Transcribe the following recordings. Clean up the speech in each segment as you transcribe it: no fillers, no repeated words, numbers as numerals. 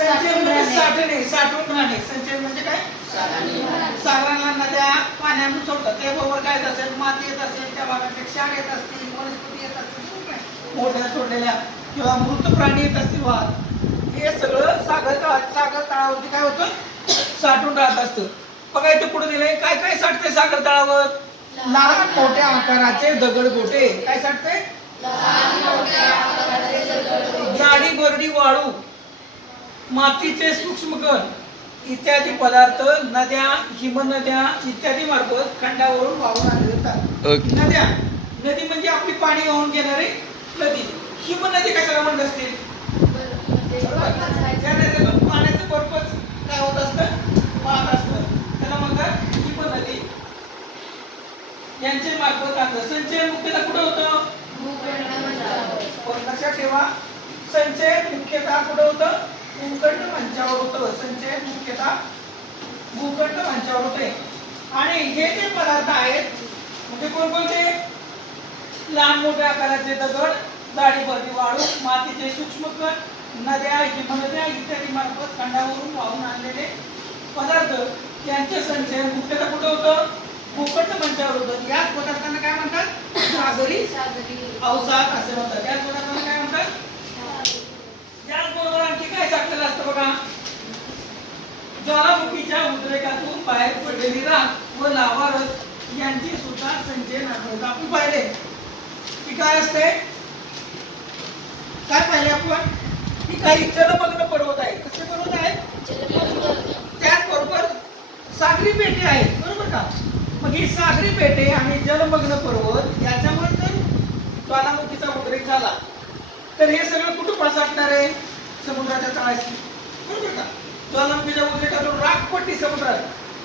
संचयन म्हणजे साठणे, साठवून राहणे. संचयन म्हणजे काय? सागरांना नद्या पाण्याने सोडतात. ते बरोबर काय येत असेल, माती येत असेल, त्या भागातले क्षार येत असतील, वनस्पती येत असतील, मोठ्या सोडलेल्या किंवा मृत प्राणी येत असतील वाहत, हे सगळं सागर तळावरती काय होतं, साठून राहत असतं. बघा इथे पुढे दिलंय काय काय साठते सागर तळावर. लहान मोठ्या आकाराचे दगडगोटे. काय साठते? जाडी बरडी वाळू, मातीचे सूक्ष्म कण इत्यादी पदार्थ नद्या, हिमनद्या इत्यादी मार्फत खंडावरून वाहून आणले जातात. नद्या, नदी म्हणजे आपली पाणी वाहून घेणारी नदी. हिमनदी कशाला म्हणत असतील? त्या नदीतून पाण्याचं बर्फच काय होत असतं, वाहत असतं, त्याला म्हणतात हिमनदी. यांचे मार्फत आणलं. संचयन मुख्यतः कुठं होतं? लक्षात ठेवा, संचयन मुख्यतः कुठं होतं? भूखंड मंचावर होतं. संचयन मुख्यतः भूखंड मंचावर होते. आणि हे जे पदार्थ आहेत म्हणजे कोणकोणते? लहान मोठ्या आकाराचे दगड, जाडी बरडी वाळू, मातीचे सूक्ष्म कण, नद्या, हिमनद्या इत्यादी मार्फत खंडावरून वाहून आणलेले पदार्थ, त्यांचे संचयन मुख्यतः कुठं होतं? भूखंड मंचावर होतं. याच पदार्थांना काय म्हणतात? सागरी अवसाद असे म्हणतात. याच पदार्थांना काय म्हणतात? याचबरोबर आणखी काय साठलेलं असतं बघा, ज्वालामुखीच्या उद्रेकातून बाहेर पडलेली राख व लावा रस यांची सुद्धा संचयन आढळतं. आपण पाहिले की काय असते, काय पाहिले आपण की काही जलमग्न पर्वत आहे. कसे पर्वत आहेत? त्याचबरोबर सागरी पेटे आहेत, बरोबर का? मग ही सागरी पेटे आणि जलमग्न पर्वत याच्यामुळे जर ज्वालामुखीचा उद्रेक झाला तर हे सगळं कुठं पसरणार आहे? समुद्राच्या तळाशी, बरोबर का? ज्वालामुखीच्या उद्रेकातून राख पडली समुद्रात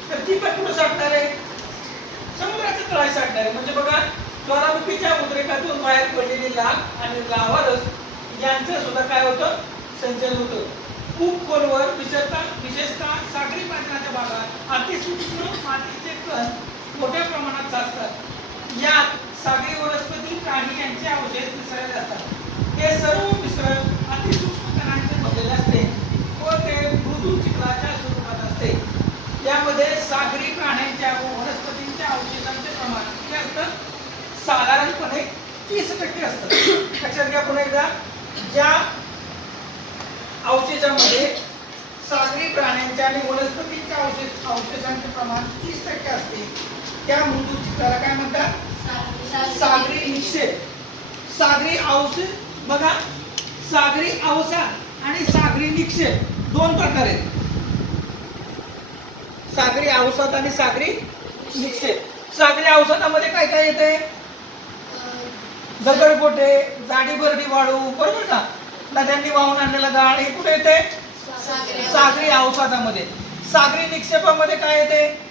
तर ती पण कुठं साठणार आहे? समुद्राच्या तळाशी साठणार आहे. म्हणजे बघा, ज्वालामुखीच्या उद्रेकातून बाहेर पडलेली लाख आणि लावा रस यांचं सुद्धा काय होतं? संचयन होतं. खूप खोलवर विशेषतः सागरी पात्राच्या भागात अतिसूक्ष्म मातीचे कण मोठ्या प्रमाणात साचतात. यात सागरी वनस्पती, प्राणी यांचे अवशेष मिसळलेले असतात. हे सर्व मिश्रण अतिसूक्ष्म कणांचे बनलेले असते व ते मृदू चिखलाच्या स्वरूपात असते. यामध्ये सागरी प्राण्यांच्या व वनस्पतींच्या अवशेषांचे प्रमाण किती असतं? साधारणपणे 30% असतं. लक्षात घ्या पुन्हा एकदा, ज्या अवशेषामध्ये सागरी प्राण्यांच्या आणि वनस्पतींच्या अवशेषांचे प्रमाण 30% असते त्या मृदू चिखलाला काय म्हणतात? सागरी निक्षेप. सागरी अवशेष बघा, सागरी अवसाद आणि सागरी निक्षेप दोन प्रकार आहेत. सागरी अवसाद आणि सागरी निक्षेप. सागरी अवसादामध्ये काय काय येते? दगडगोटे, जाडी बरडी वाळू, बरोबर का? नद्यांनी वाहून आणलेला गाळ, हे कुठे येते? सागरी अवसादामध्ये. सागरी निक्षेपामध्ये काय येते?